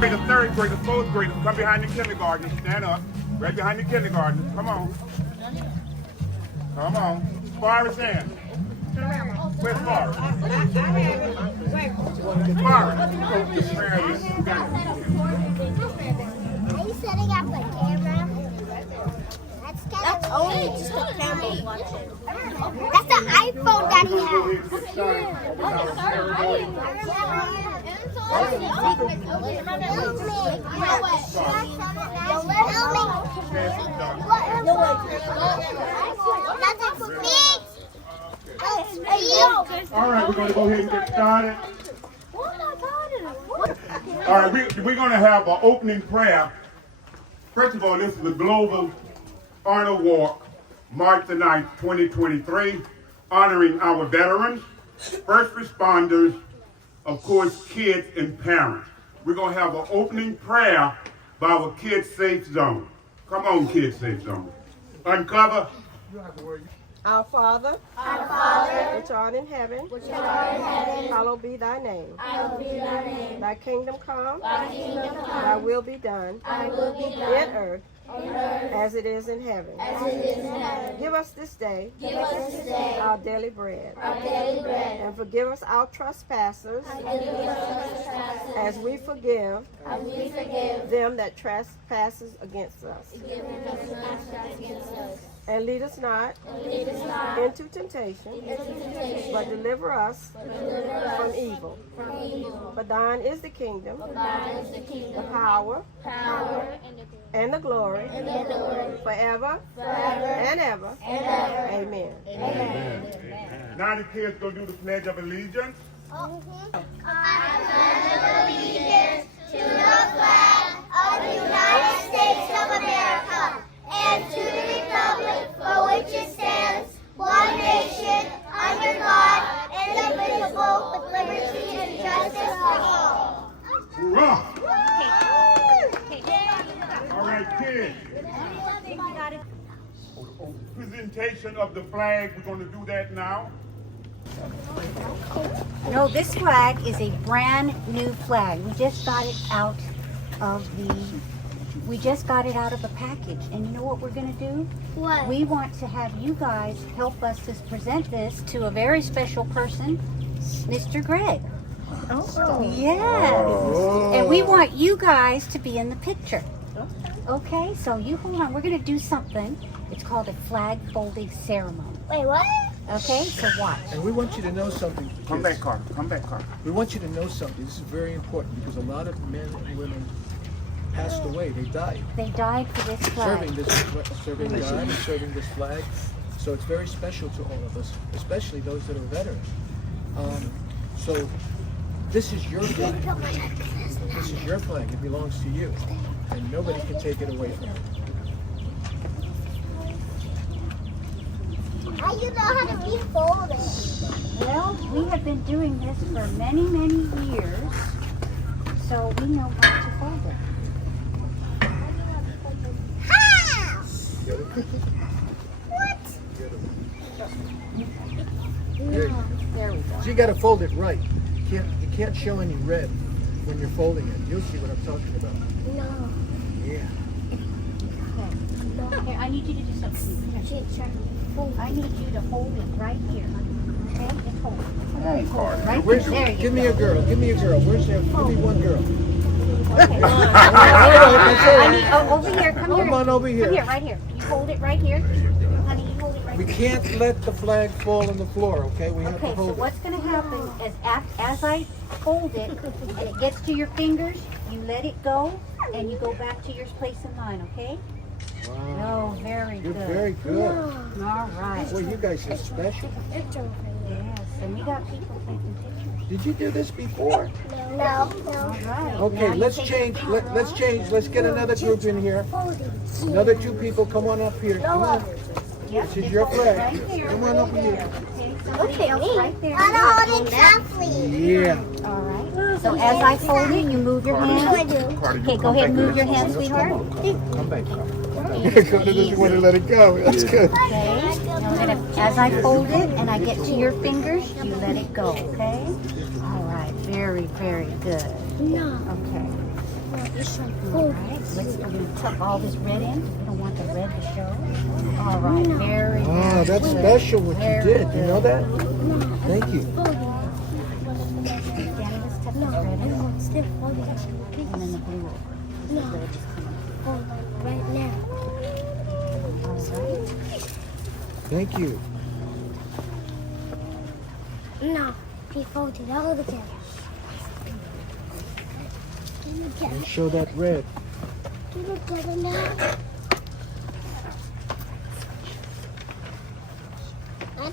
The third grade, the fourth grade, come behind the kindergarten. Stand up. Right behind the kindergarten. Come on. Come on. Forrest in. Where's Forrest? Forrest. Are you setting up a camera? That's only just a camera watching. That's the iPhone that he has. All right, we're going to go ahead and get started. All right, we're going to have an opening prayer. First of all, this is the Global Honor Walk, March the 9th, 2023, honoring our veterans, first responders, of course, kids and parents. We're going to have an opening prayer by our Kids Safe Zone. Come on, Kids Safe Zone. Uncover. Our Father, which art in heaven, hallowed be thy name. Thy kingdom come, thy will be done, in earth, as it is in heaven. Give us this day our daily bread, and forgive us our trespasses, as we forgive them that trespasses against us. And lead us not into temptation, but deliver us from evil. For thine is the kingdom, the power, and the glory, forever and ever. Amen. Now the kids go do the Pledge of Allegiance. I pledge allegiance to the flag of the United States of America and to the republic for which it stands, one nation, under God, indivisible, with liberty and justice for all. Hoorah! All right, kids. Presentation of the flag. We're going to do that now. No, this flag is a brand new flag. We just got it out of a package. And you know what we're going to do? What? We want to have you guys help us to present this to a very special person, Mr. Greg. Oh. Yes. And we want you guys to be in the picture. Okay, so you hold on. We're going to do something. It's called a flag folding ceremony. Wait, what? Okay, so watch. And we want you to know something. Come back, Carter. Come back, Carter. We want you to know something. This is very important because a lot of men and women passed away. They died. They died for this flag. Serving God and serving this flag. So it's very special to all of us, especially those that are veterans. So this is your flag. This is your flag. It belongs to you. And nobody can take it away from you. How you know how to refold it? Well, we have been doing this for many, many years, so we know how to fold it. How? What? There we go. So you got to fold it right. You can't show any red when you're folding it. You'll see what I'm talking about. No. Yeah. Here, I need you to do something. Here. I need you to hold it right here. Okay? Just hold it. Right there. There you Give me a girl. Give me a girl. Where's there? Give me one girl. Okay. All right, I need, over here. Come here. Come on over here. Come here, right here. You hold it right here. Honey, you hold it right We here. can't let the flag fall on the floor, okay? We have to Okay, so hold it. what's going to happen is as I fold it and it gets to your fingers, you let it go and you go back to your place in line, okay? Wow. Oh, very You're good. very good. All right. Boy, you guys are special. Yes, and we got people taking pictures. Did you do this before? No. All right. Okay, Now you let's take change. it. Let's change. Let's get another group in here. Another two people. Come on up here. Come on. Yep, This is just your hold it flag. right here. Come on over here. Okay, else right there. I hold it softly. Yeah. All right. So as I fold it, you move your hands. Okay, go ahead and move your hands, sweetheart. Come back. Come to this one and let it go. That's good. Okay. Now we're gonna, as I fold it and I get to your fingers, you let it go. Okay. All right. Very, very good. No. Okay. All right, let's tuck all this red in. We don't want the red to show. All right, very good. Ah, that's special what you did. You know that? Thank you. Danny, let's tuck this red in. And then the blue over. The red is coming. Right now. All right. Thank you. No, he folded all together. And show that red. Get it together now.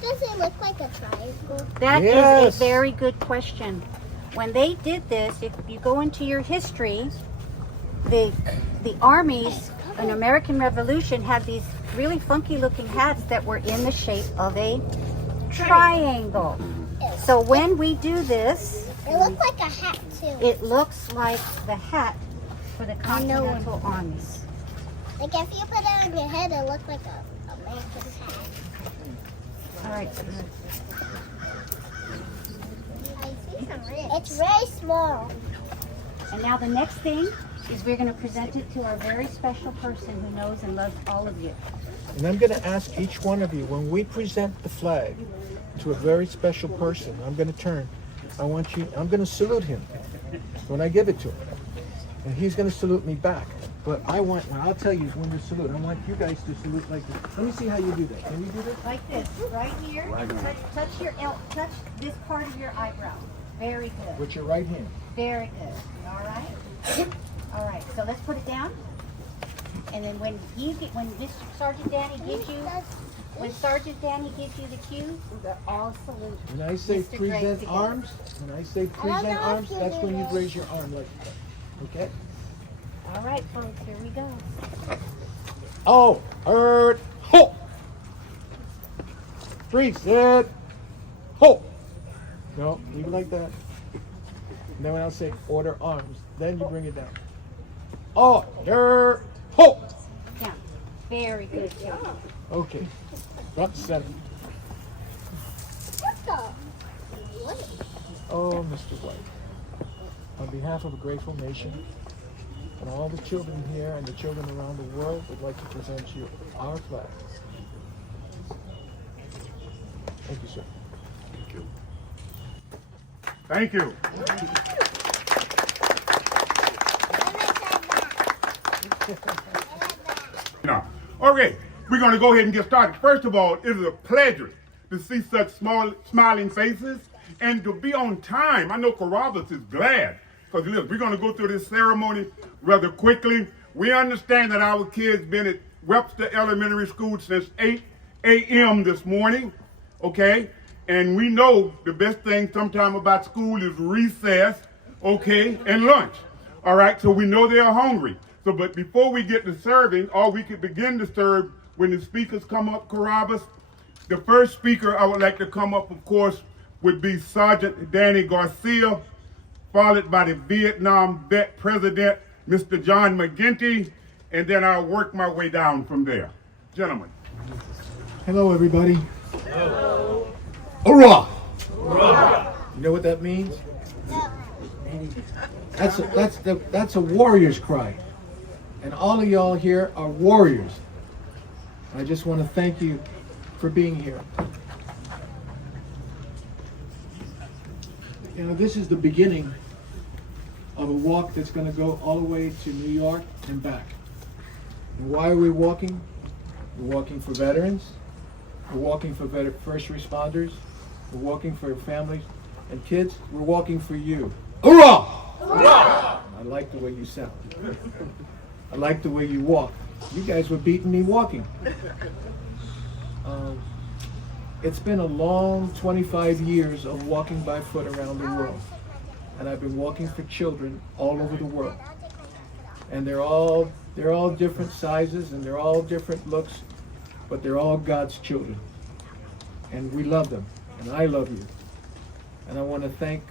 Does it look like a triangle? That is Yes. a very good question. When they did this, if you go into your history, the armies in American Revolution had these really funky looking hats that were in the shape of a triangle. So when we do this, It looks like a hat too. it looks like the hat for the Continental Armies. Like if you put it on your head, it looks like a American hat. All right. I see some ribs. It's very small. And now the next thing is we're going to present it to our very special person who knows and loves all of you. And I'm going to ask each one of you, when we present the flag to a very special person, I'm going to turn. I'm going to salute him when I give it to him. And he's going to salute me back. But I'll tell you when to salute. I want you guys to salute like this. Let me see how you do that. Can you do this? Like this, right here, and touch this part of your eyebrow. Very good. With your right hand. Very good. All right. All right. So let's put it down. And then when Mr. Sergeant Danny gives you, when Sergeant Danny gives you the cue, we're all salute. When I say Mr. Gregg present together. arms, that's when you raise your arm like that. Okay? All right, folks. Here we go. Oh, ho! Preset, ho! No, leave it like that. And then when I'll say order arms, then you bring it down. Order, ho! Down. Very good job. Okay, front center. Oh, Mr. White, on behalf of a grateful nation, and all the children here and the children around the world, would like to present you our flag. Thank you, sir. Thank you. Now, okay, we're going to go ahead and get started. First of all, it is a pleasure to see such small, smiling faces and to be on time. I know Carabas is glad because look, we're going to go through this ceremony rather quickly. We understand that our kids been at Webster Elementary School since 8 a.m. this morning, okay? And we know the best thing sometime about school is recess, okay, and lunch. All right, so we know they are hungry. So, but before we get to serving, or we could begin to serve when the speakers come up, Carabas. The first speaker I would like to come up, of course, would be Sergeant Danny Garcia, followed by the Vietnam vet president, Mr. John McGinty, and then I'll work my way down from there. Gentlemen. Hello, everybody. Hello. Hurrah! Hurrah! You know what that means? That's a warrior's cry. And all of y'all here are warriors. I just want to thank you for being here. You know, this is the beginning of a walk that's going to go all the way to New York and back. And why are we walking? We're walking for veterans. We're walking for first responders. We're walking for families and kids. We're walking for you. Hurrah! Hurrah! I like the way you sound. I like the way you walk. You guys were beating me walking. It's been a long 25 years of walking by foot around the world. And I've been walking for children all over the world. And they're all different sizes and they're all different looks, but they're all God's children. And we love them, and I love you. And I want to thank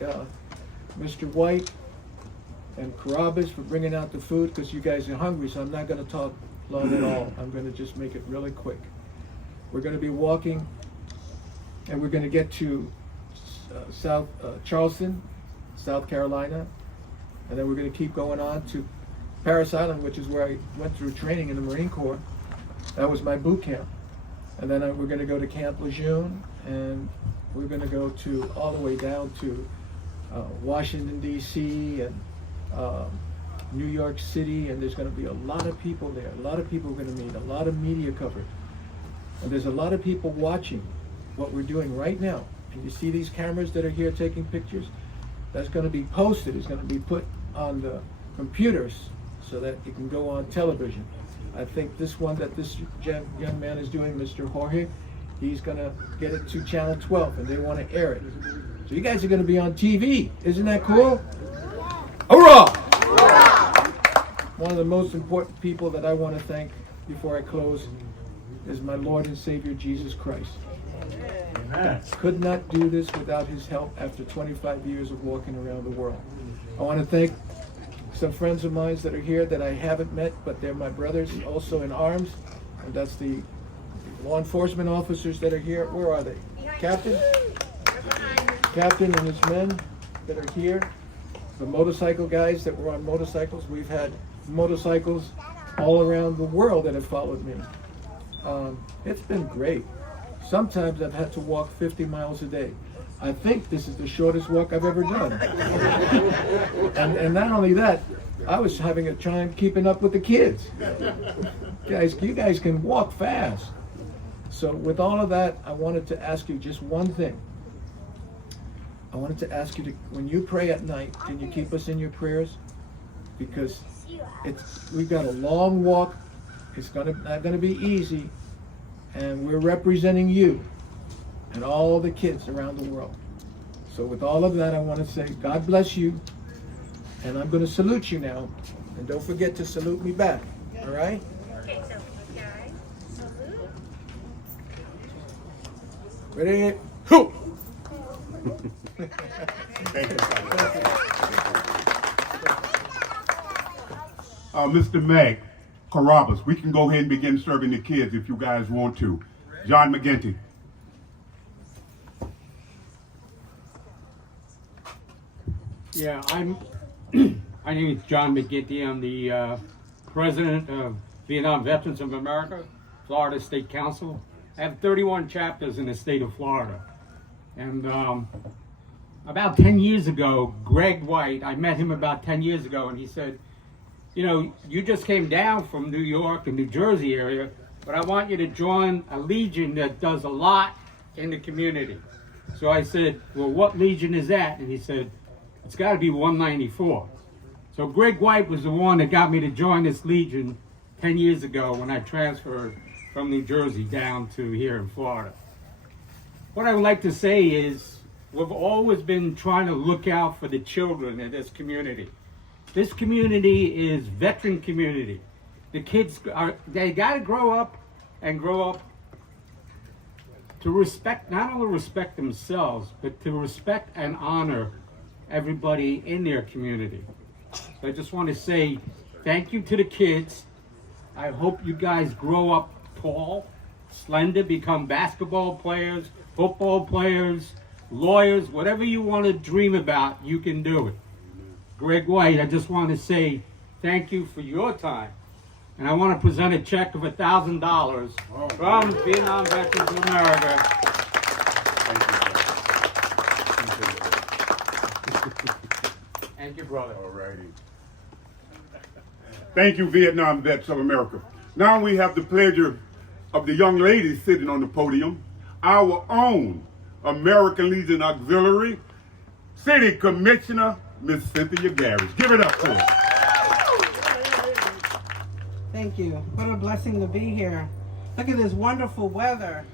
Mr. White and Carabas for bringing out the food, because you guys are hungry, so I'm not going to talk long at all. I'm going to just make it really quick. We're going to be walking, and we're going to get to Charleston, South Carolina, and then we're going to keep going on to Parris Island, which is where I went through training in the Marine Corps. That was my boot camp. And then we're going to go to Camp Lejeune, and we're going to go to all the way down to Washington, D.C. and New York City, and there's going to be a lot of people there. A lot of people are going to meet, a lot of media coverage. And there's a lot of people watching what we're doing right now. And you see these cameras that are here taking pictures? That's going to be posted. It's going to be put on the computers so that it can go on television. I think this one that this young man is doing, Mr. Jorge, he's going to get it to Channel 12, and they want to air it. So you guys are going to be on TV. Isn't that cool? Hurrah! One of the most important people that I want to thank before I close is my Lord and Savior, Jesus Christ. Amen. Could not do this without his help after 25 years of walking around the world. I want to thank some friends of mine that are here that I haven't met, but they're my brothers also in arms, and that's the law enforcement officers that are here. Where are they? Captain and his men that are here. The motorcycle guys that were on motorcycles. We've had motorcycles all around the world that have followed me. It's been great. Sometimes I've had to walk 50 miles a day. I think this is the shortest walk I've ever done. and not only that, I was having a time keeping up with the kids. Guys, you guys can walk fast. So with all of that, I wanted to ask you just one thing. I wanted to ask you to, when you pray at night, can you keep us in your prayers? Because we've got a long walk. It's not gonna be easy, and we're representing you and all the kids around the world. So with all of that, I want to say, God bless you, and I'm going to salute you now, and don't forget to salute me back. All right? Okay, so guys, salute. Ready? Hoo! Thank you. Mr. Meg Carabas, we can go ahead and begin serving the kids if you guys want to. John McGinty. Yeah, my name is John McGinty. I'm the president of Vietnam Veterans of America, Florida State Council. I have 31 chapters in the state of Florida. And about 10 years ago, Greg White, I met him about 10 years ago, and he said, you know, you just came down from New York and New Jersey area, but I want you to join a legion that does a lot in the community. So I said, well, what legion is that? And he said, it's got to be 194. So Greg White was the one that got me to join this legion 10 years ago when I transferred from New Jersey down to here in Florida. What I would like to say is we've always been trying to look out for the children in this community. This community is veteran community. The kids they got to grow up to respect, not only respect themselves, but to respect and honor everybody in their community. So I just want to say thank you to the kids. I hope you guys grow up tall, slender, become basketball players, football players, lawyers, whatever you want to dream about, you can do it. Greg White, I just want to say thank you for your time. And I want to present a check of $1,000 from Vietnam Veterans of America. Thank you, brother. All righty. Thank you, Vietnam Vets of America. Now we have the pleasure of the young ladies sitting on the podium, our own American Legion Auxiliary City Commissioner, Miss Cynthia Garris. Give it up to her. Thank you. What a blessing to be here. Look at this wonderful weather.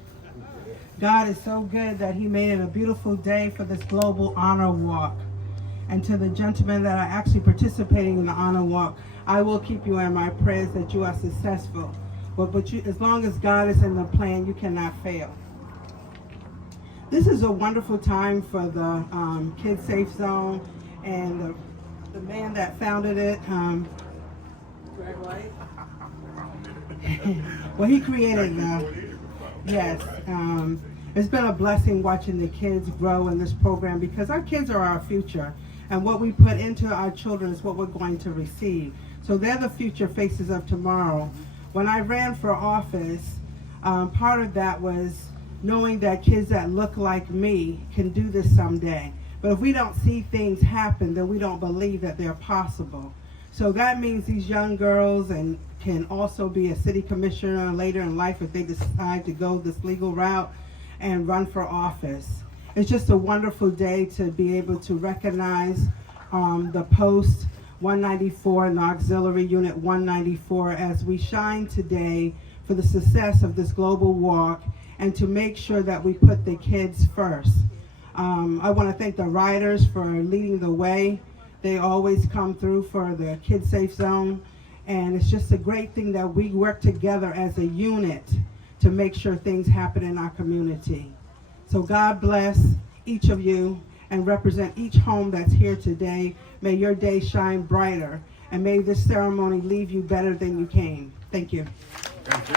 God is so good that he made it a beautiful day for this global honor walk. And to the gentlemen that are actually participating in the honor walk, I will keep you in my prayers that you are successful. But you, as long as God is in the plan, you cannot fail. This is a wonderful time for the Kids Safe Zone, and the man that founded it, Greg White. Well, he created yes. It's been a blessing watching the kids grow in this program because our kids are our future. And what we put into our children is what we're going to receive. So they're the future faces of tomorrow. When I ran for office, part of that was knowing that kids that look like me can do this someday. But if we don't see things happen, then we don't believe that they're possible. So that means these young girls and can also be a city commissioner later in life if they decide to go this legal route and run for office. It's just a wonderful day to be able to recognize the post 194 and Auxiliary Unit 194 as we shine today for the success of this global walk and to make sure that we put the kids first. I want to thank the riders for leading the way. They always come through for the Kid Safe Zone, and it's just a great thing that we work together as a unit to make sure things happen in our community. So God bless each of you and represent each home that's here today. May your day shine brighter, and may this ceremony leave you better than you came. Thank you. Thank you.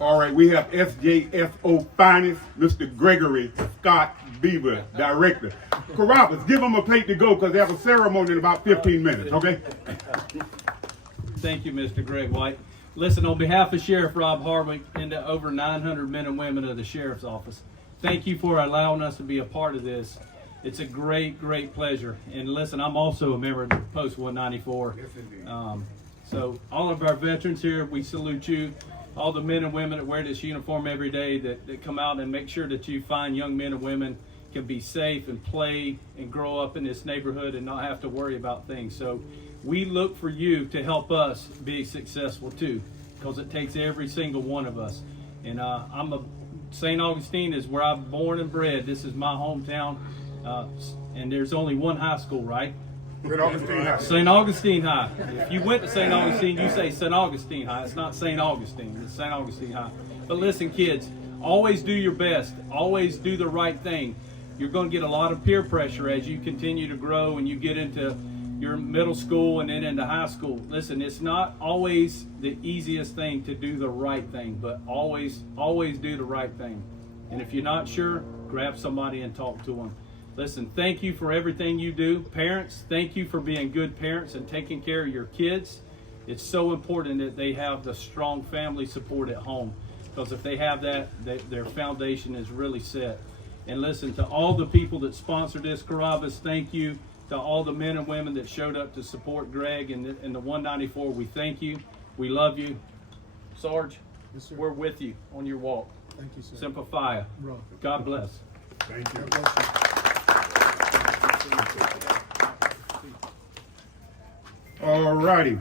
All right, we have SJFO Finest, Mr. Gregory Scott Beaver, Director. Carabas, give them a plate to go because they have a ceremony in about 15 minutes, okay? Thank you, Mr. Greg White. Listen, on behalf of Sheriff Rob Harwick and the over 900 men and women of the Sheriff's Office, thank you for allowing us to be a part of this. It's a great, great pleasure. And listen, I'm also a member of Post 194. So all of our veterans here, we salute you. All the men and women that wear this uniform every day that come out and make sure that you find young men and women can be safe and play and grow up in this neighborhood and not have to worry about things. So we look for you to help us be successful too, because it takes every single one of us. And St. Augustine is where I'm born and bred. This is my hometown. And there's only one high school, right? St. Augustine High. St. Augustine High. If you went to St. Augustine, you say St. Augustine High. It's not St. Augustine. It's St. Augustine High. But listen, kids, always do your best. Always do the right thing. You're going to get a lot of peer pressure as you continue to grow and you get into your middle school and then into high school. Listen, it's not always the easiest thing to do the right thing, but always do the right thing. And if you're not sure, grab somebody and talk to them. Listen, thank you for everything you do. Parents, thank you for being good parents and taking care of your kids. It's so important that they have the strong family support at home, because if they have that, their foundation is really set. And listen, to all the people that sponsored this, Carabas, thank you. To all the men and women that showed up to support Greg and the 194, we thank you. We love you. Sarge, Yes, sir. we're with you on your walk. Thank you, sir. Semper Fi. God bless. Thank you. All righty.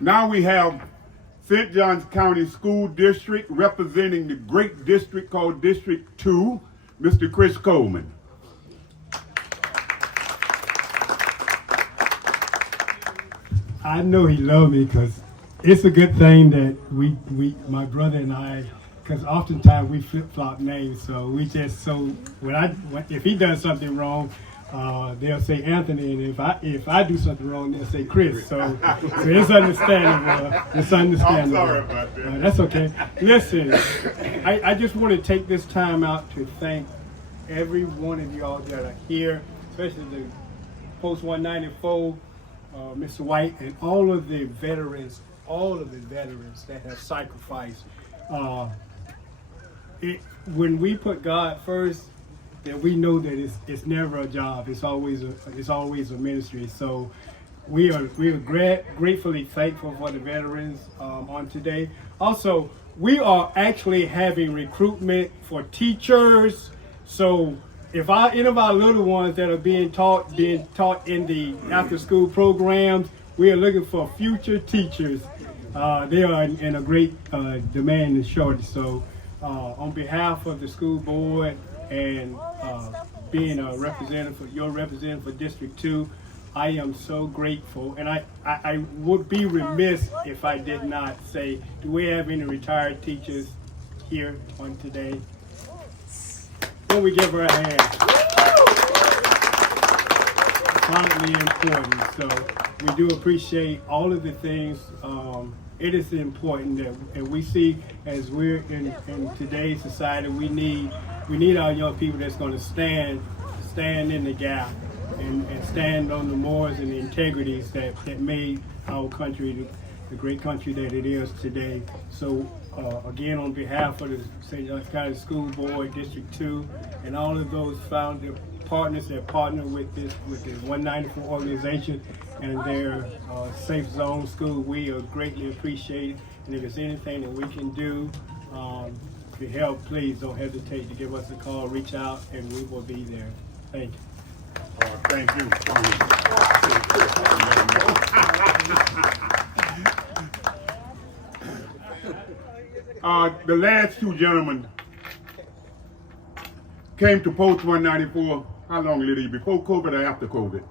Now we have St. Johns County School District representing the great district called District 2, Mr. Chris Coleman. I know he loved me because it's a good thing that we my brother and I, because oftentimes we flip-flop names, so we just, so if he does something wrong, they'll say Anthony, and if I do something wrong, they'll say Chris. So it's understandable. It's understandable. I'm sorry about that. That's okay. Listen, I just want to take this time out to thank every one of y'all that are here, especially the Post 194, Mr. White, and all of the veterans that have sacrificed. When we put God first, then we know that it's never a job. It's always a ministry. So we are gratefully thankful for the veterans on today. Also, we are actually having recruitment for teachers. So if any of our little ones that are being taught in the after-school programs, we are looking for future teachers. They are in a great demand and shortage. So on behalf of the school board and being a your representative for District 2, I am so grateful. And I would be remiss if I did not say, do we have any retired teachers here on today? Can we give her a hand? Vitally important. So we do appreciate all of the things. It is important that, and we see as we're in today's society, we need we need our young people that's going to stand in the gap and stand on the morals and the integrities that made our country the great country that it is today. So again, on behalf of the St. Johns County School Board, District 2, and all of those founder partners that partner with the 194 organization and their Safe Zone School, we are greatly appreciated. And if there's anything that we can do to help, please don't hesitate to give us a call, reach out, and we will be there. Thank you. Thank you. The last two gentlemen came to Post 194. How long did he? Before COVID or after COVID?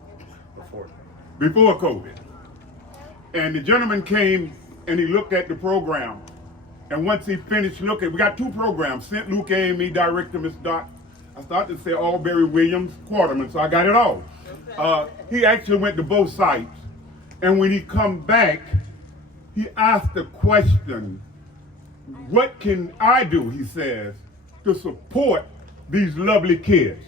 Before COVID. And the gentleman came and he looked at the program. And once he finished looking, we got two programs, St. Luke A&E Director, Ms. Dot. I started to say Albury Williams Quarterman, so I got it all. He actually went to both sites. And when he come back, he asked the question, what can I do, he says, to support these lovely kids?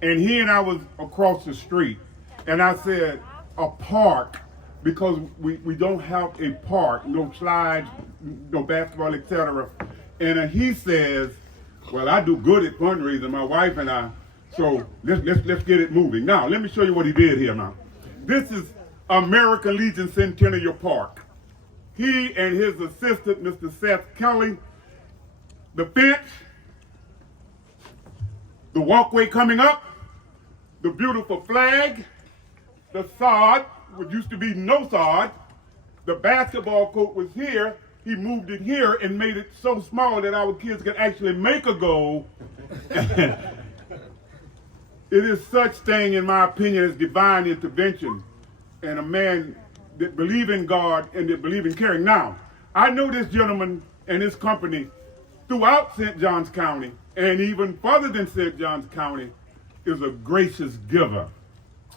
And he and I was across the street, and I said, a park, because we don't have a park, no slides, no basketball, etc. And he says, well, I do good at fundraising, my wife and I, so let's get it moving. Now, let me show you what he did here now. This is American Legion Centennial Park. He and his assistant, Mr. Seth Kelly, the fence, the walkway coming up, the beautiful flag, the sod, which used to be no sod, the basketball court was here. He moved it here and made it so small that our kids could actually make a goal. It is such thing, in my opinion, as divine intervention and a man that believe in God and that believe in caring. Now, I know this gentleman and his company throughout St. Johns County and even further than St. Johns County is a gracious giver.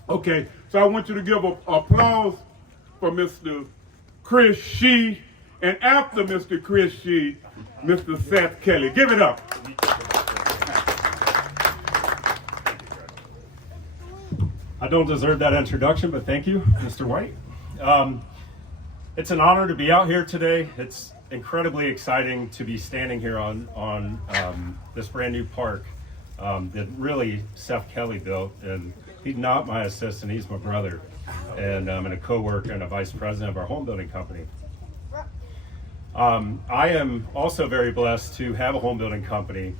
Okay, so I want you to give applause for Mr. Chris Shee, and after Mr. Chris Shee, Mr. Seth Kelly. Give it up. I don't deserve that introduction, but thank you, Mr. White. It's an honor to be out here today. It's incredibly exciting to be standing here on this brand new park that really Seth Kelly built. And he's not my assistant, he's my brother. And I'm a co-worker and a vice president of our home building company. I am also very blessed to have a home building company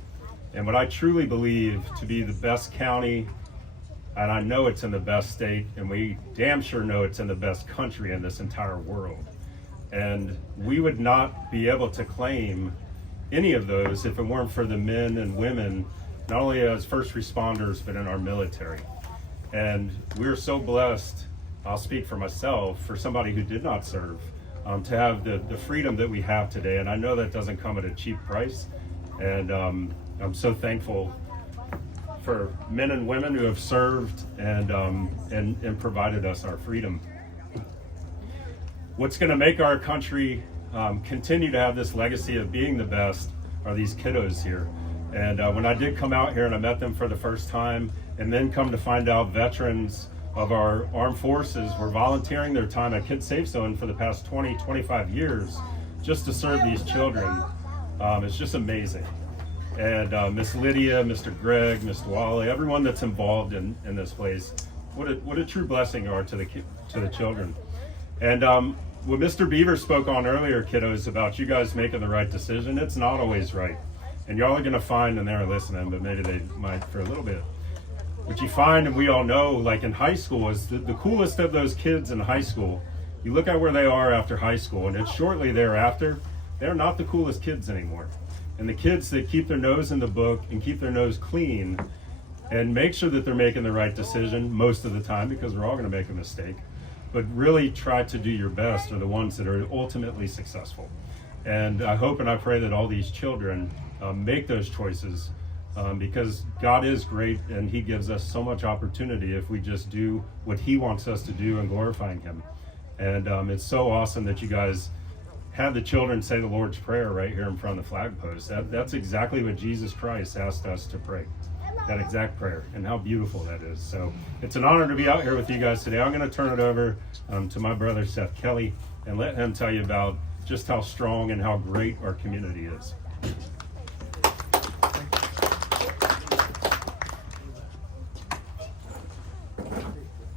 and what I truly believe to be the best county, and I know it's in the best state, and we damn sure know it's in the best country in this entire world. And we would not be able to claim any of those if it weren't for the men and women, not only as first responders, but in our military. And we're so blessed, I'll speak for myself, for somebody who did not serve, to have the freedom that we have today. And I know that doesn't come at a cheap price. And I'm so thankful for men and women who have served and provided us our freedom. What's going to make our country continue to have this legacy of being the best are these kiddos here. And when I did come out here and I met them for the first time, and then come to find out veterans of our armed forces were volunteering their time at Kid Safe Zone for the past 20, 25 years just to serve these children, it's just amazing. And Miss Lydia, Mr. Greg, Mr. Wally, everyone that's involved in this place, what a true blessing you are to the children. And what Mr. Beaver spoke on earlier, kiddos, about you guys making the right decision, it's not always right. And y'all are gonna find, and they're listening, but maybe they might for a little bit. What you find, and we all know, like in high school, is the coolest of those kids in high school. You look at where they are after high school, and it's shortly thereafter, they're not the coolest kids anymore. And the kids that keep their nose in the book and keep their nose clean and make sure that they're making the right decision most of the time, because we're all gonna make a mistake, but really try to do your best are the ones that are ultimately successful. And I hope and I pray that all these children make those choices because God is great and he gives us so much opportunity if we just do what he wants us to do and glorifying him. And it's so awesome that you guys had the children say the Lord's Prayer right here in front of the flag post. That's exactly what Jesus Christ asked us to pray. That exact prayer, and how beautiful that is. So it's an honor to be out here with you guys today. I'm going to turn it over to my brother Seth Kelly and let him tell you about just how strong and how great our community is.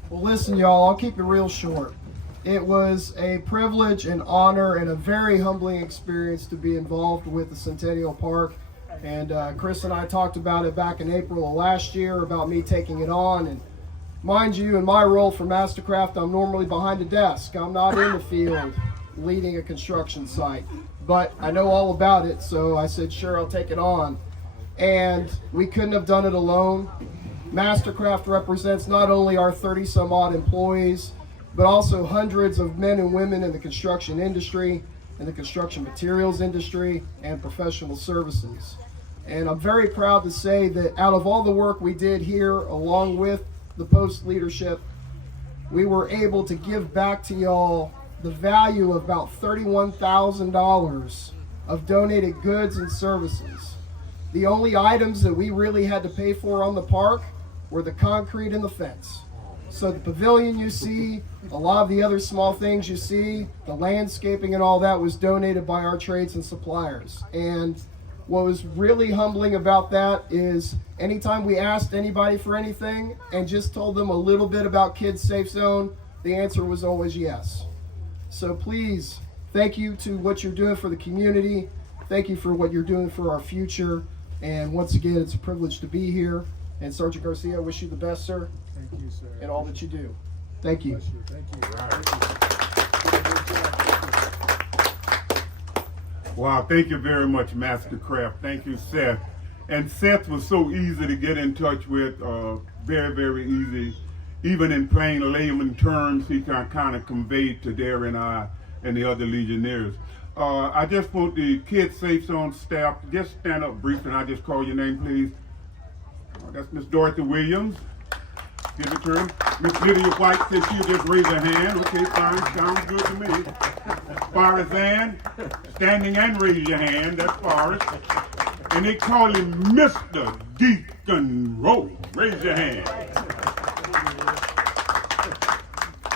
Well, listen, y'all, I'll keep it real short. It was a privilege and honor and a very humbling experience to be involved with the Centennial Park. And Chris and I talked about it back in April of last year about me taking it on. And mind you, in my role for Mastercraft, I'm normally behind a desk. I'm not in the field leading a construction site. But I know all about it, so I said, sure, I'll take it on. And we couldn't have done it alone. Mastercraft represents not only our 30-some odd employees, but also hundreds of men and women in the construction industry, in the construction materials industry, and professional services. And I'm very proud to say that out of all the work we did here, along with the post leadership, we were able to give back to y'all the value of about $31,000 of donated goods and services. The only items that we really had to pay for on the park were the concrete and the fence. So the pavilion you see, a lot of the other small things you see, the landscaping and all that was donated by our trades and suppliers. And what was really humbling about that is anytime we asked anybody for anything and just told them a little bit about Kids Safe Zone, the answer was always yes. So please, thank you to what you're doing for the community. Thank you for what you're doing for our future. And once again, it's a privilege to be here. And Sergeant Garcia, I wish you the best, sir. Thank you, sir. And all that you do. Thank you. Wow, thank you very much, Mastercraft. Thank you, Seth. And Seth was so easy to get in touch with, very, very easy. Even in plain layman terms, he can kind of convey to Darren and I and the other Legionnaires. I just want the Kids Safe Zone staff, just stand up briefly and I just call your name, please. That's Miss Dorothy Williams. Give it to her. Miss Lydia White said she'll just raise her hand. Okay, fine, sounds good to me. Forrest Ann, standing and raise your hand. That's Forrest. And they call him Mr. Deacon Rowe. Raise your hand.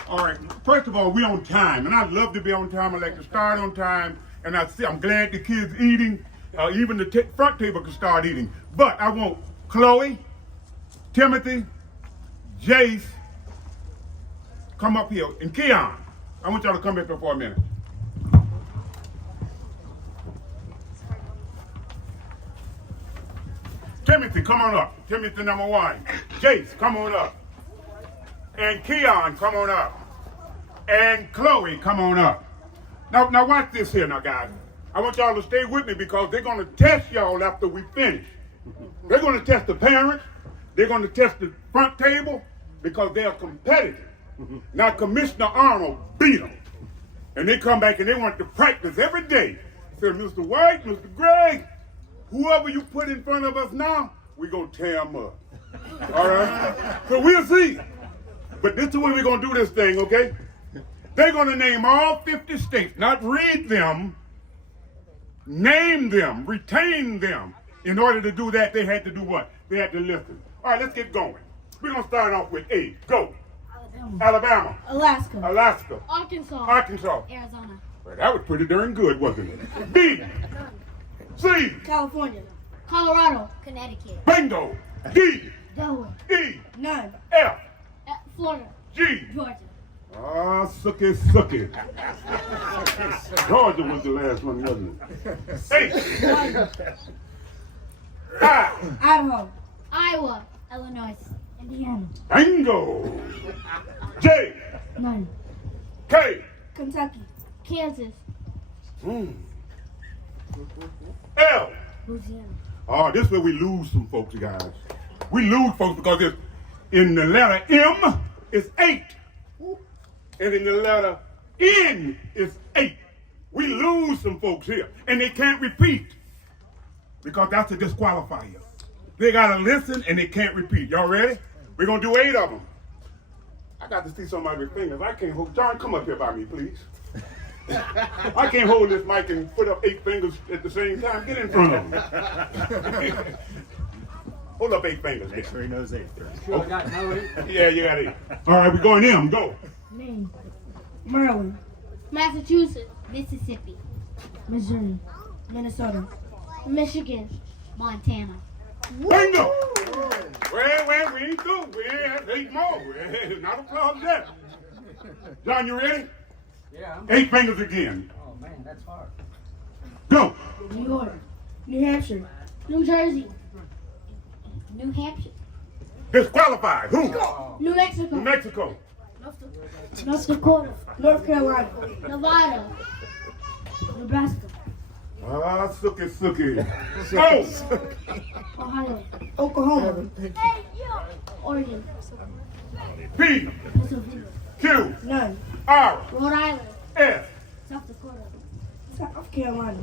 All right, first of all, we're on time, and I love to be on time. I like to start on time, and I'm glad the kids eating. Even the front table can start eating. But I want Chloe, Timothy, Jace, come up here, and Keon. I want y'all to come up here for a minute. Timothy, come on up. Timothy number 1. Jace, come on up. And Keon, come on up. And Chloe, come on up. Now watch this here now, guys. I want y'all to stay with me because they're going to test y'all after we finish. They're going to test the parents. They're going to test the front table because they are competitive. Now, Commissioner Arnold beat them. And they come back and they want to practice every day. Said, Mr. White, Mr. Gray, whoever you put in front of us now, we're going to tear them up. All right? So we'll see. But this is the way we're going to do this thing, okay? They're going to name all 50 states, not read them, name them, retain them. In order to do that, they had to do what? They had to listen. All right, let's get going. We're going to start off with A. Go. Alabama. Alaska. Arkansas. Arizona. Well, that was pretty darn good, wasn't it? B. C. California. Colorado. Connecticut. Bingo. D. Delaware. E. None. F. Florida. G. Georgia. Ah, sucky. Georgia was the last one, wasn't it? H. I. Idaho. Iowa. Illinois. Indiana. Bingo. J. None. K. Kentucky. Kansas. L. Louisiana. Oh, this is where we lose some folks, guys. We lose folks because it's in the letter M, it's 8. And in the letter N, it's 8. We lose some folks here. And they can't repeat because that's a disqualifier. They got to listen and they can't repeat. Y'all ready? We're going to do 8 of them. I got to see some of your fingers. I can't hold. John, come up here by me, please. I can't hold this mic and put up 8 fingers at the same time. Get in front of me. Hold up 8 fingers. Make sure he knows 8 first. Oh. Yeah, you got 8. All right, we're going in. Go. Name. Maryland, Massachusetts. Mississippi. Missouri, Minnesota, Michigan. Montana. Bingo! Well, we ain't through. We ain't 8 more. Not applause yet. John, you ready? Yeah. 8 fingers again. Oh man, that's hard. Go. New York, New Hampshire, New Jersey. New Hampshire. Disqualified. Who? New Mexico. New Mexico. North Dakota. North Carolina, Nevada. Nebraska. Ah, sookie. Go. Ohio. Oklahoma, Oregon. P. Pennsylvania. Q. none, R. Rhode Island. S. South Dakota. South Carolina,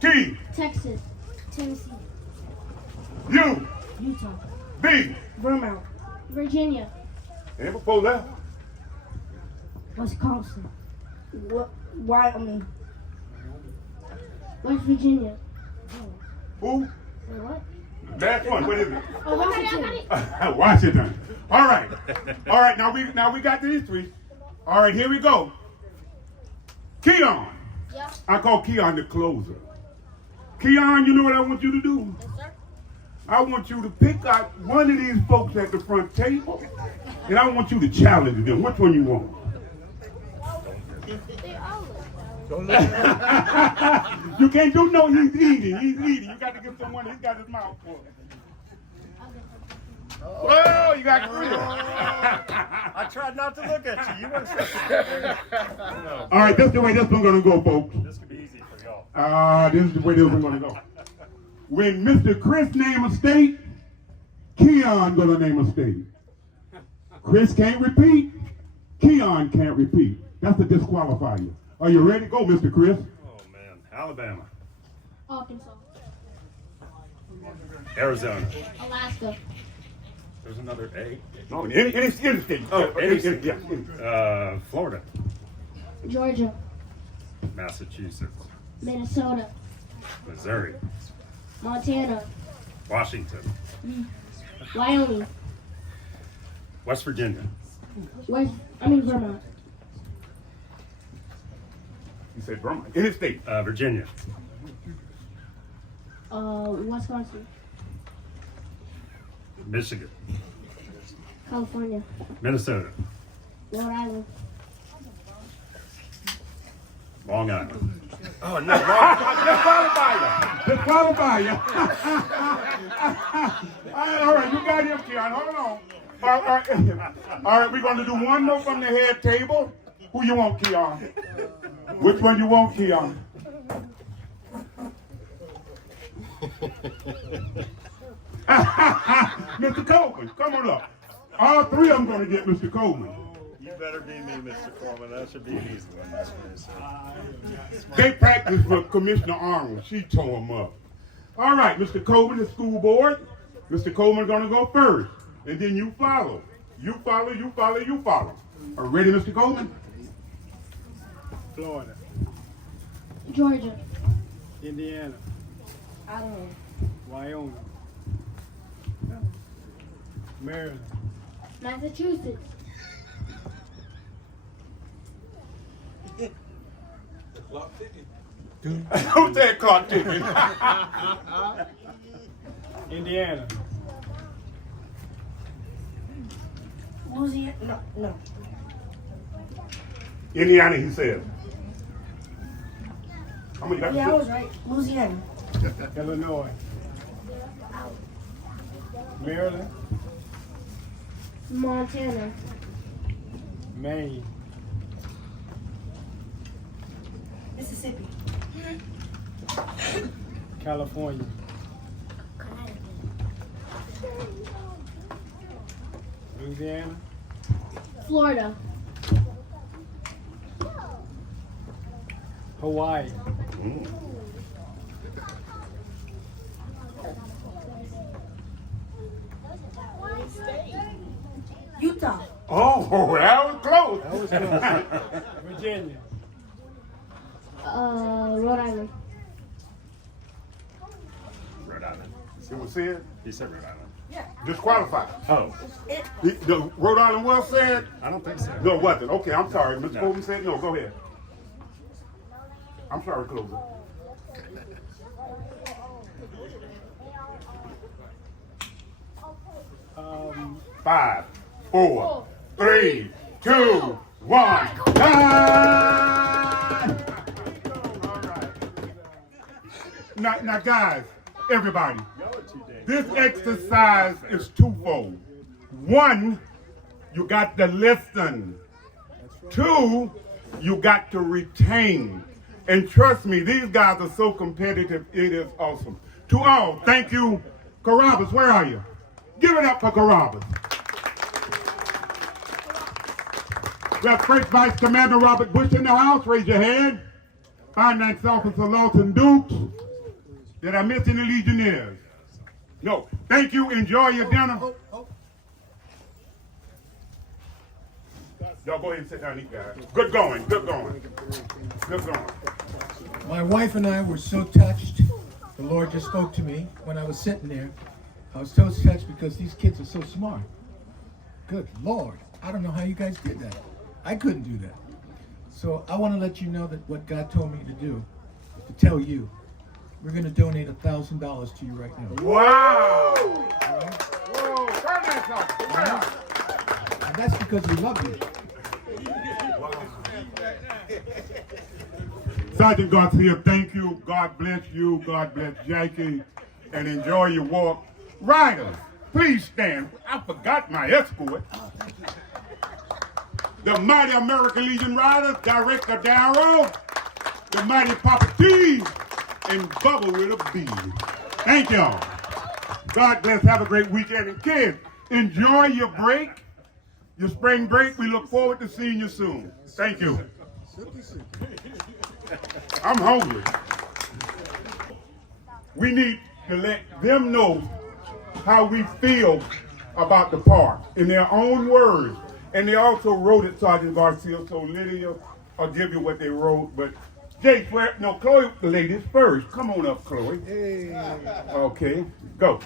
T. Texas. Tennessee. U. Utah. V. Vermont, Virginia. And before that, Wisconsin. Wyoming, West Virginia. who? Wait, what? Last one. What is it? Oh, Washington. Washington. All right. Now we got these 3. All right, here we go. Keon. Yeah. I call Keon the closer. Keon, you know what I want you to do? Yes, sir. I want you to pick out one of these folks at the front table, and I want you to challenge them. Which one you want? You can't do no. He's eating. You got to give someone. He's got his mouth full. Oh, you got 3. I tried not to look at you. You weren't supposed to. No. All right, that's the way this one's gonna go, folks. This could be easy for y'all. This is the way this one's gonna go. When Mr. Chris name a state, Keon gonna name a state. Chris can't repeat. Keon can't repeat. That's the disqualifier. Are you ready? Go, Mr. Chris. Oh man, Alabama, Arkansas. Arizona. Alaska. There's another A. No, any state. Oh, any state. Yeah. Florida, Georgia. Massachusetts, Minnesota. Missouri, Montana. Washington, Wyoming. West Virginia, Vermont. You said Vermont. Any state. Virginia, Wisconsin. Michigan, California. Minnesota, Rhode Island. Long Island. Oh no! Disqualify you. All right, you got him, Keon. Hold on. All right, we're going to do one more from the head table. Who you want, Keon? Which one you want, Keon? Mr. Coleman, come on up. All 3 of them going to get Mr. Coleman. You better be me, Mr. Coleman. That should be an easy one. They practiced for Commissioner Arnold. She tore him up. All right, Mr. Coleman, the school board. Mr. Coleman's going to go first, and then you follow. You follow. Are you ready, Mr. Coleman? Florida, Georgia. Indiana, Idaho. Wyoming, Maryland, Massachusetts. Who's that clock ticking? Indiana, Louisiana, no, Indiana, he said. How many? yeah, I was right, Louisiana, Illinois, Maryland, Montana. Maine, Mississippi, California, Louisiana, Florida. Hawaii, Utah, Oh, that was close. Virginia, Rhode Island. Rhode Island. It was said? He said Rhode Island. Disqualified. Oh, The Rhode Island was said? I don't think so. No, it wasn't. Okay, I'm sorry. Mr. No. Coleman said no. Go ahead. I'm sorry, Closer. Five, four, three, two, one. Time! All right. Now, guys, everybody, this exercise is twofold. One, you got to listen. Two, you got to retain. And trust me, these guys are so competitive, it is awesome. To all, thank you. Carabas, where are you? Give it up for Carabas. We have First Vice Commander Robert Bush in the house. Raise your hand. Finance Officer Lawson Dukes. Did I miss any Legionnaires? No. Thank you. Enjoy your dinner. Y'all go ahead and sit down and eat, guys. Good going. Good going. Good going. My wife and I were so touched. The Lord just spoke to me when I was sitting there. I was so touched because these kids are so smart. Good Lord. I don't know how you guys did that. I couldn't do that. So I want to let you know that what God told me to do is to tell you. We're going to donate $1,000 to you right now. Wow. All right? Whoa. Turn that off. Wow. And that's because we love you. Sergeant Garcia, thank you. God bless you. God bless Jackie. And enjoy your walk. Riders, please stand. I forgot my escort. The mighty American Legion Riders, Director Darrow, the mighty Papa T, and Bubba with a B. Thank y'all. God bless. Have a great weekend. And kids, enjoy your break, your spring break. We look forward to seeing you soon. Thank you. I'm hungry. We need to let them know how we feel about the park in their own words. And they also wrote it, Sergeant Garcia, so Lydia will give you what they wrote. But Jake, no, Chloe, the ladies first. Come on up, Chloe. Hey. Okay, go.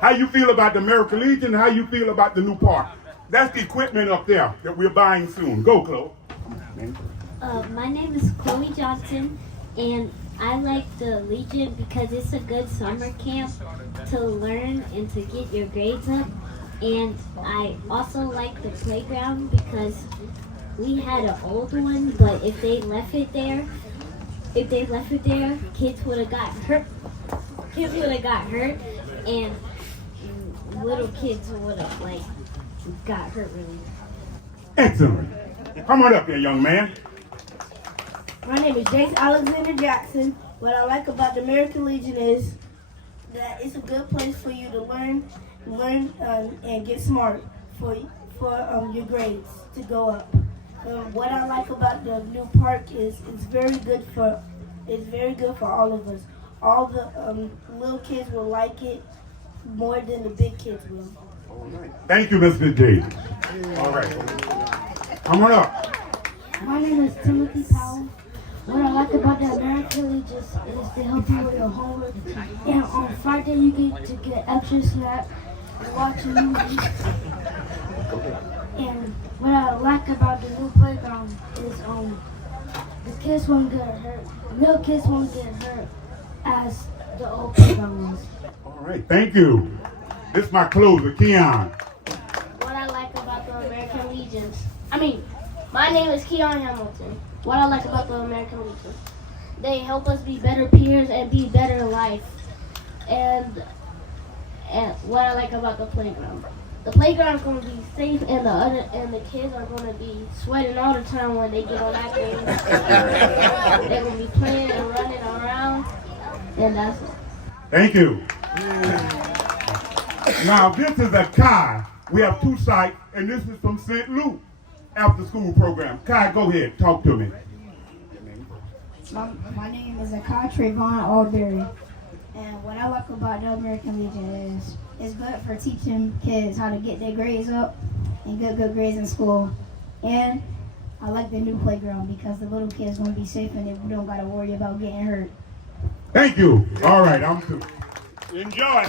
How you feel about the American Legion? How you feel about the new park? That's the equipment up there that we're buying soon. Go, Chloe. My name is Chloe Johnson, and I like the Legion because it's a good summer camp to learn and to get your grades up. And I also like the playground because we had an old one, but if they left it there, kids would have got hurt. Kids would have got hurt, and little kids would have got hurt really. Excellent. Come on up here, young man. My name is Jace Alexander Jackson. What I like about the American Legion is that it's a good place for you to learn and get smart for your grades to go up. What I like about the new park is it's very good for all of us. All the little kids will like it more than the big kids will. All right. Thank you, Mr. J. All right. Come on up. My name is Timothy Powell. What I like about the American Legion is to help you with your homework. And on Friday you get to get extra snack and watch a movie. And what I like about the new playground is the kids won't get hurt. Little kids won't get hurt as the old playground was. All right. Thank you. This is my closer, Keon. What I like about the American Legion. My name is Keon Hamilton. What I like about the American Legion. They help us be better peers and be better in life. And what I like about the playground. The playground is going to be safe, and the kids are going to be sweating all the time when they get on that game. They're going to be playing and running around, and that's it. Thank you. Now, this is a Kai. We have two sites, and this is from St. Luke after school program. Kai, go ahead. Talk to me. My name is Akai Trayvon Alberry. And what I like about the American Legion is it's good for teaching kids how to get their grades up and get good grades in school. And I like the new playground because the little kids gonna be safe and they don't gotta worry about getting hurt. Thank you. All right, I'm through. Enjoy.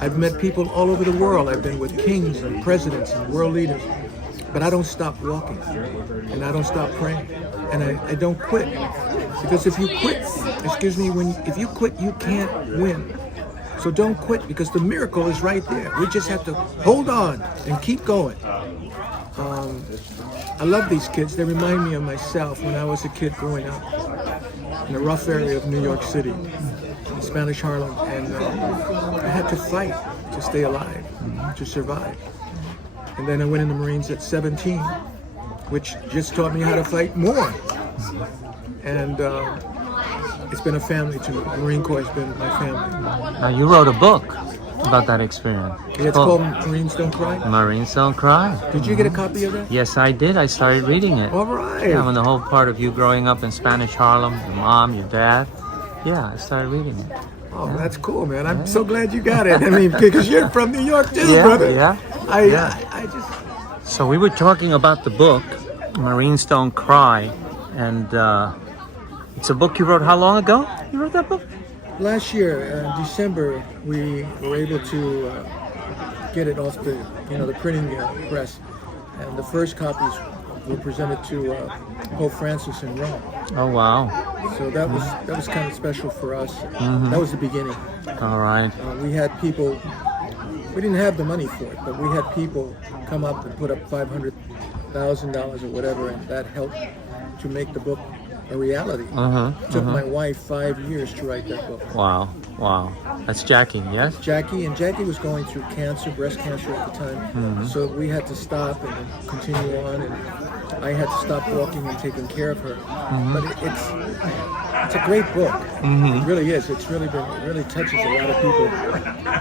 I've met people all over the world. I've been with kings and presidents and world leaders. But I don't stop walking, and I don't stop praying, and I don't quit. Because if you quit, if you quit, you can't win. So don't quit, because the miracle is right there. We just have to hold on and keep going. I love these kids. They remind me of myself when I was a kid growing up in a rough area of New York City, in Spanish Harlem, and I had to fight to stay alive, to survive. And then I went in the Marines at 17, which just taught me how to fight more. And it's been a family to me. The Marine Corps has been my family. Now, you wrote a book about that experience. Yeah, it's called Marines Don't Cry. Marines Don't Cry. Did you get a copy of that? Yes, I did. I started reading it. All right. Yeah, when the whole part of you growing up in Spanish Harlem, your mom, your dad. Yeah, I started reading it. Oh, that's cool, man. I'm so glad you got it. I mean, because you're from New York too, Yeah, brother. yeah. I just... So we were talking about the book, Marines Don't Cry, and it's a book you wrote how long ago? You wrote that book? Last year, in December, we were able to get it off the printing press, and the first copies were presented to Pope Francis in Rome. Oh, wow. So that was kind of special for us. That was the beginning. All right. We had people. We didn't have the money for it, but we had people come up and put up $500,000 or whatever, and that helped to make the book a reality. It took my wife 5 years to write that book. Wow, wow. That's Jackie, yes? Jackie was going through cancer, breast cancer at the time, so we had to stop and then continue on, and I had to stop walking and taking care of her. But it's a great book. It really is. It really touches a lot of people.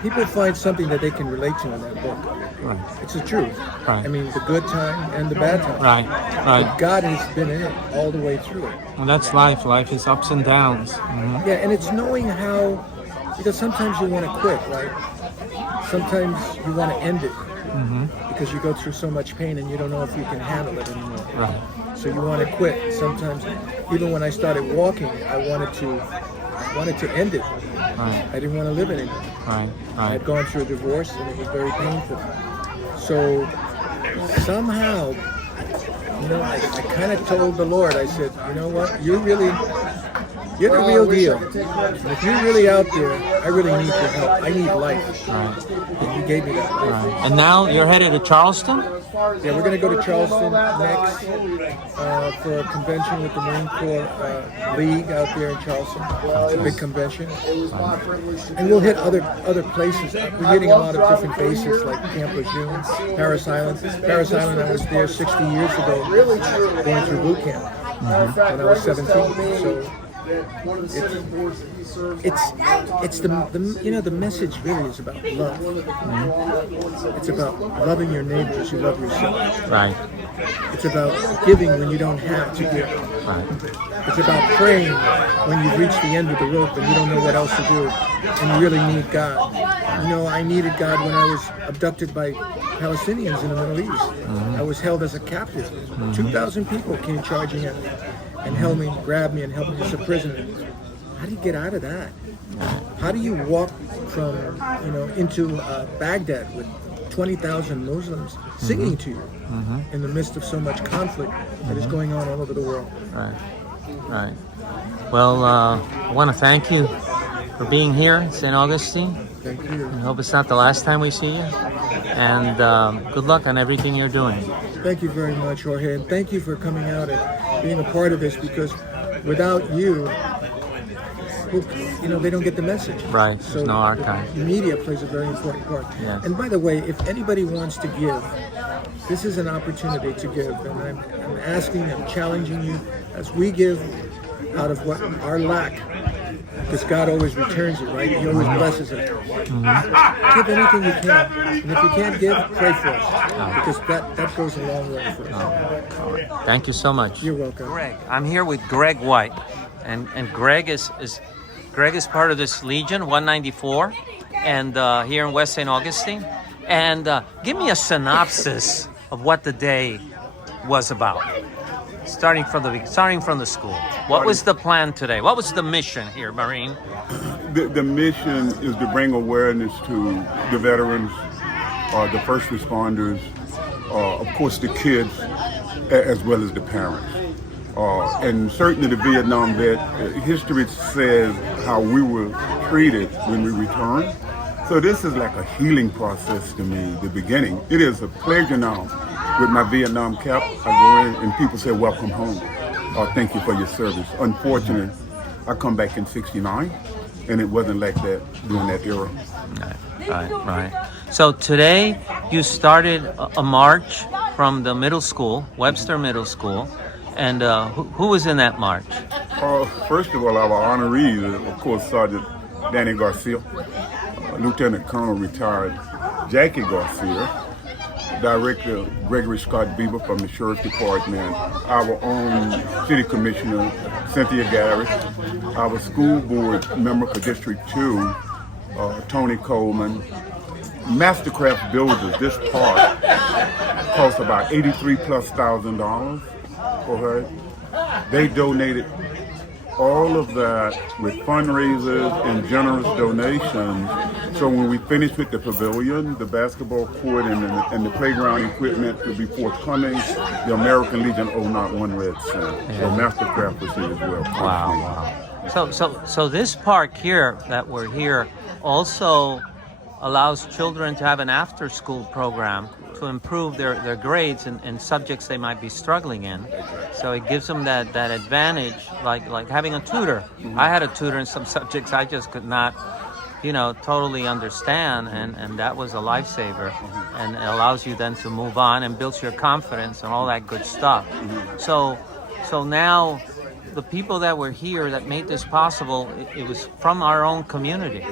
People find something that they can relate to in that book. Right. It's the truth. Right. I mean, the good time and the bad time. Right, right. But God has been in it all the way through it. Well, that's life. Life is ups and downs. Yeah, and it's knowing how, because sometimes you want to quit, right? Sometimes you want to end it because you go through so much pain and you don't know if you can handle it anymore. Right. So you want to quit. Sometimes, even when I started walking, I wanted to end it. Right. I didn't want to live anymore. Right. I had gone through a divorce and it was very painful. So somehow, I kind of told the Lord, I said, you know what, you're the real deal. And if you're really out there, I really need your help. I need life. Right. And you gave me that. Right. And now you're headed to Charleston? Yeah, we're going to go to Charleston next for a convention with the Marine Corps League out there in Charleston. It's a big convention. And we'll hit other places. We're hitting a lot of different bases like Camp Lejeune, Paris Island. Paris Island, I was there 60 years ago going through boot camp when I was 17. So it's the message really is about love. It's about loving your neighbor as you love yourself. Right. It's about giving when you don't have to give. Right. It's about praying when you've reached the end of the rope and you don't know what else to do and you really need God. I needed God when I was abducted by Palestinians in the Middle East. I was held as a captive. 2,000 people came charging at me and held me, grabbed me, and held me as a prisoner. How do you get out of that? How do you walk from, into Baghdad with 20,000 Muslims singing to you in the midst of so much conflict that is going on all over the world? Right, right. Well, I want to thank you for being here in St. Augustine. Thank you. I hope it's not the last time we see you. And good luck on everything you're doing. Thank you very much, Jorge, and thank you for coming out and being a part of this, because without you, they don't get the message. Right, So there's no archive. the media plays a very important part. Yes. And by the way, if anybody wants to give, this is an opportunity to give, and I'm asking, I'm challenging you, as we give out of what our lack, because God always returns it, right? He always blesses it. Give anything you can. And if you can't give, pray for us. Because that goes a long way for us. Thank you so much. You're welcome. Greg, I'm here with Greg White. And Greg is part of this Legion 194 and here in West St. Augustine. And give me a synopsis of what the day was about? Starting from the school. What was the plan today? What was the mission here, Marine? The mission is to bring awareness to the veterans, the first responders, of course the kids, as well as the parents. And certainly the Vietnam vet, history says how we were treated when we returned. So this is like a healing process to me, the beginning. It is a pleasure now. With my Vietnam cap, I go in and people say, welcome home. Thank you for your service. Unfortunately, I come back in 69, and it wasn't like that during that era. Right. So today you started a march from the middle school, Webster Middle School, and who was in that march? First of all, our honorees, of course, Sergeant Danny Garcia, Lieutenant Colonel retired Jackie Garcia, Director Gregory Scott Bieber from the Sheriff's Department, our own City Commissioner Cynthia Garrett, our school board member for District 2, Tony Coleman, Mastercraft Builders. This park cost about $83,000 for her. They donated all of that with fundraisers and generous donations. So when we finish with the pavilion, the basketball court and the playground equipment will be forthcoming. The American Legion 091 Red Center. So Mastercraft was here as well. Wow. So this park here that we're here also allows children to have an after-school program to improve their grades in subjects they might be struggling in. So it gives them that advantage, like having a tutor. I had a tutor in some subjects I just could not, totally understand, and that was a lifesaver. And it allows you then to move on and builds your confidence and all that good stuff. So now the people that were here that made this possible, it was from our own community.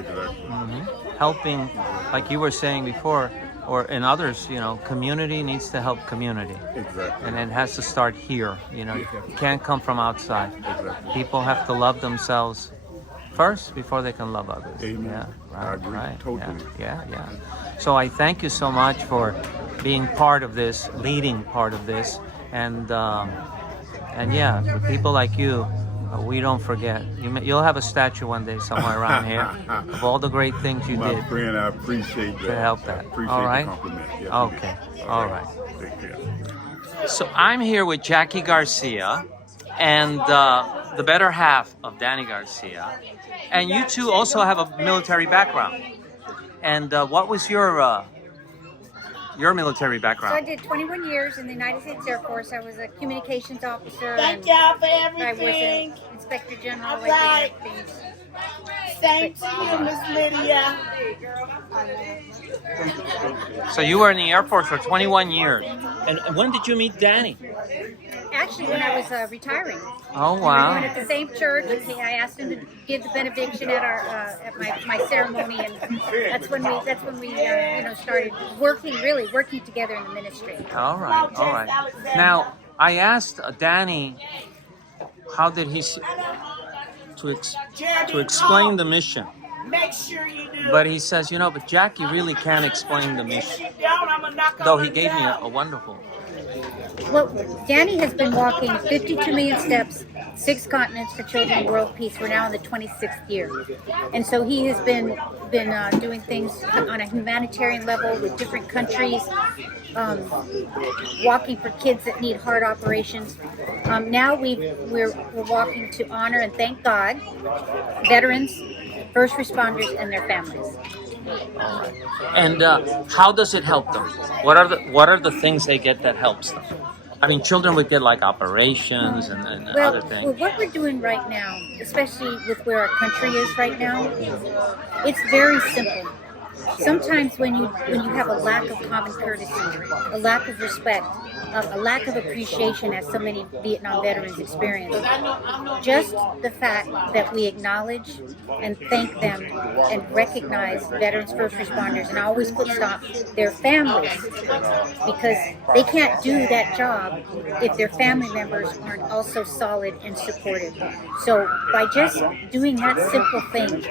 Helping, like you were saying before, or in others, community needs to help community. Exactly. And it has to start here. You can't come from outside. Exactly. People have to love themselves first before they can love others. Amen. Yeah, right, I agree. right. Totally. Yeah. So I thank you so much for being part of this, leading part of this, and yeah, for people like you, we don't forget. You'll have a statue one day somewhere around here of all the great things you did. My friend, I appreciate that. To help that. Appreciate all right. the compliment. Yes, okay. All right. Take care. So I'm here with Jackie Garcia and the better half of Danny Garcia, and you two also have a military background. And what was your military background? So I did 21 years in the United States Air Force. I was a communications officer. Thank y'all for everything. I was an inspector general. All right. Thank you, Miss Lydia. So you were in the Air Force for 21 years. And when did you meet Danny? Actually, when I was retiring. Oh, We were wow. doing it at the same church. I asked him to give the benediction at our at my ceremony, and that's when we started working together in the ministry. All right. Now, I asked Danny, how did he to explain the mission? Make sure you do. But he says, but Jackie really can't explain the mission. Though he gave me a wonderful. Well, Danny has been walking 52 million steps, 6 continents for children, world peace. We're now in the 26th year. And so he has been doing things on a humanitarian level with different countries, walking for kids that need heart operations. Now we're walking to honor and thank God, veterans, first responders, and their families. And how does it help them? What are the things they get that helps them? I mean, children would get like operations and other things. Well, what we're doing right now, especially with where our country is right now, it's very simple. Sometimes when you have a lack of common courtesy, a lack of respect, a lack of appreciation, as so many Vietnam veterans experience, just the fact that we acknowledge and thank them and recognize veterans, first responders, and I always put their families, because they can't do that job if their family members aren't also solid and supportive. So by just doing that simple thing,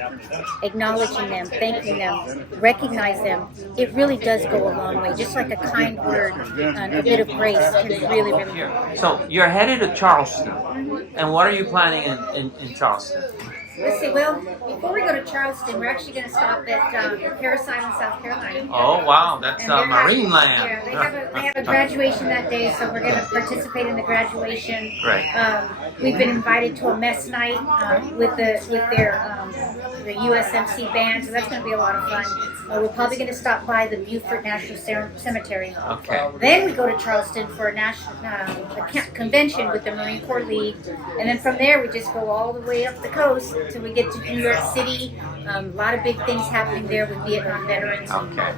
acknowledging them, thanking them, recognize them, it really does go a long way. Just like a kind word and a bit of grace grace can really, really help. So you're headed to Charleston, and what are you planning in Charleston? Let's see, well, before we go to Charleston, we're actually going to stop at Parris Island, South Carolina. Oh wow, that's And they're Marine having- land. Yeah, they have a graduation that day, so we're going to participate in the graduation. Right. We've been invited to a mess night with their the USMC band, so that's going to be a lot of fun. We're probably going to stop by the Beaufort National Cemetery. Okay. Then we go to Charleston for a national convention with the Marine Corps League, and then from there we just go all the way up the coast till we get to New York City. A lot of big things happening there with Vietnam veterans. Okay.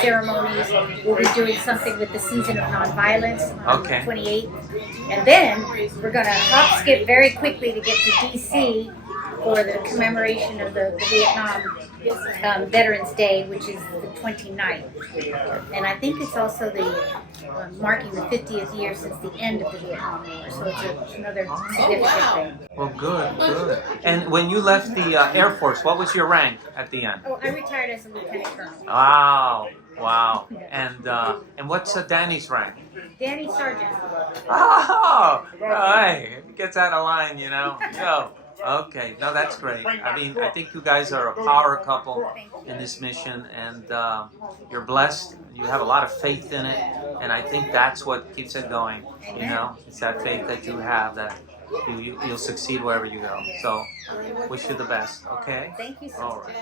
Ceremonies. We'll be doing something with the Season of Nonviolence on Okay. the 28th. And then we're going to hop skip very quickly to get to D.C. for the commemoration of the Vietnam Veterans Day, which is the 29th. And I think it's also the marking the 50th year since the end of the Vietnam War, so it's another significant thing. Well, good. And when you left the Air Force, what was your rank at the end? Oh, I retired as a lieutenant colonel. Wow. And what's Danny's rank? Danny Sargent. Oh, hey, it gets out of line, you know. Yo. Okay, no, that's great. I mean, I think you guys are a power couple in this mission, and you're blessed. You have a lot of faith in it, and I think that's what keeps it going. You know, it's that faith that you have that you'll succeed wherever you go. So, wish you the best. Okay. Thank you so All much. right.